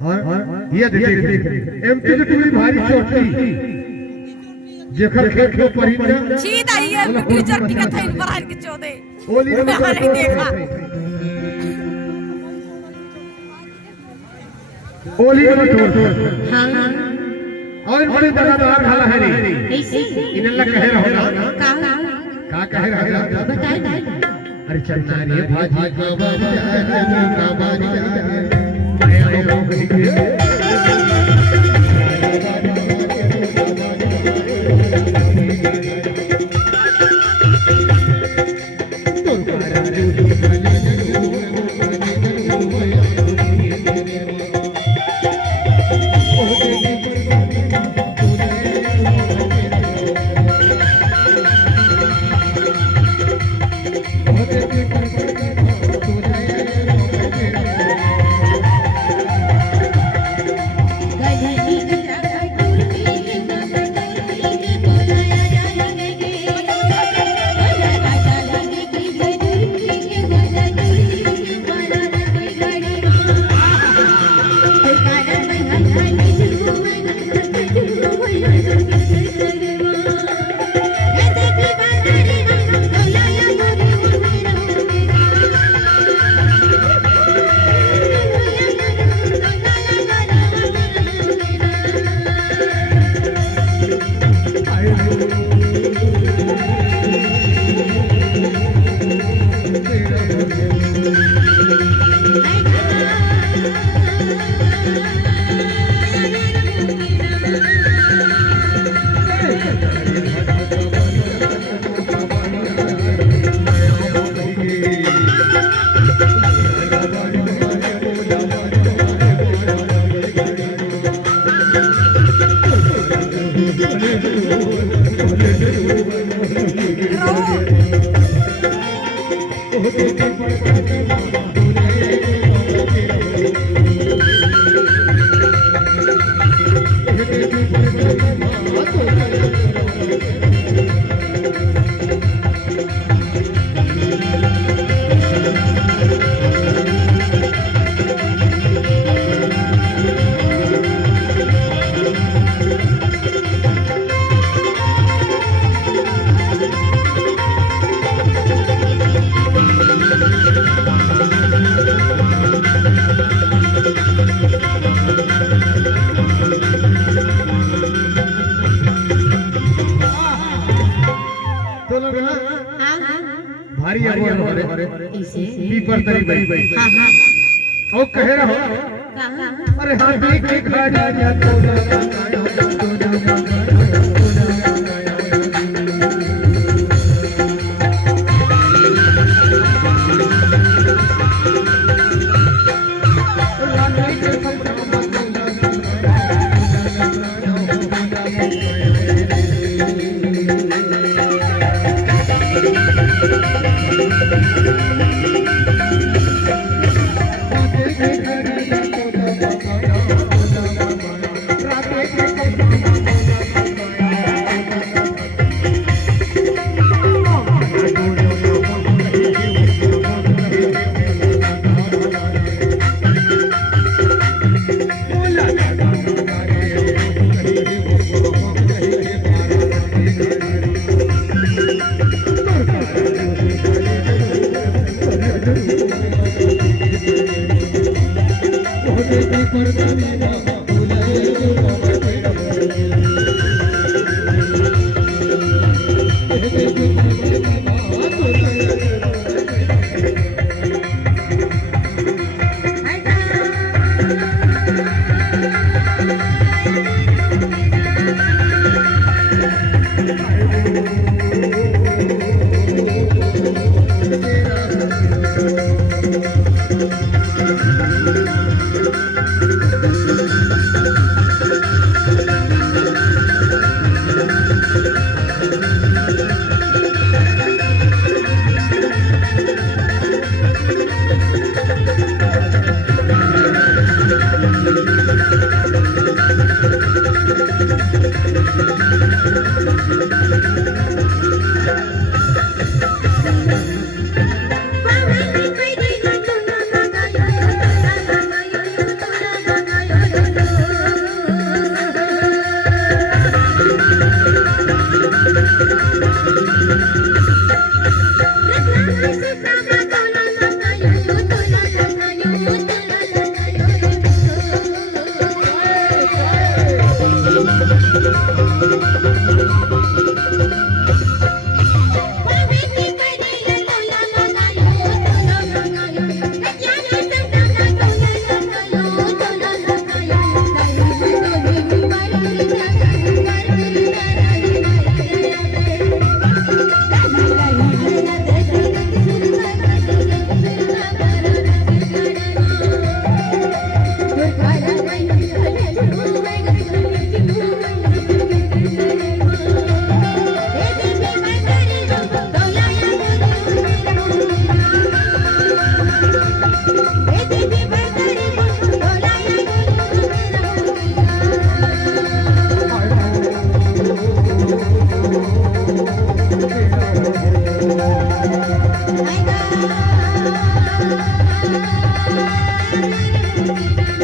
हाँ ये देख एमपी की टुकड़ी भारी चोटी जेखर खेत को परिंदा सीधा ये टीचर की कथा इन पर के चोदे ओली ने नहीं देखा ओली ने तोड़ हां और बड़े दगादार खाला है रे ऐसे इनला कहे रहो का कहे रहो बताए अरे चन्ना रे भाजी का बाजी आए भारी पीपर तरी बई हां हां ओ कहे रहो अरे हाथी की घाड़ा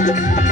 Thank you.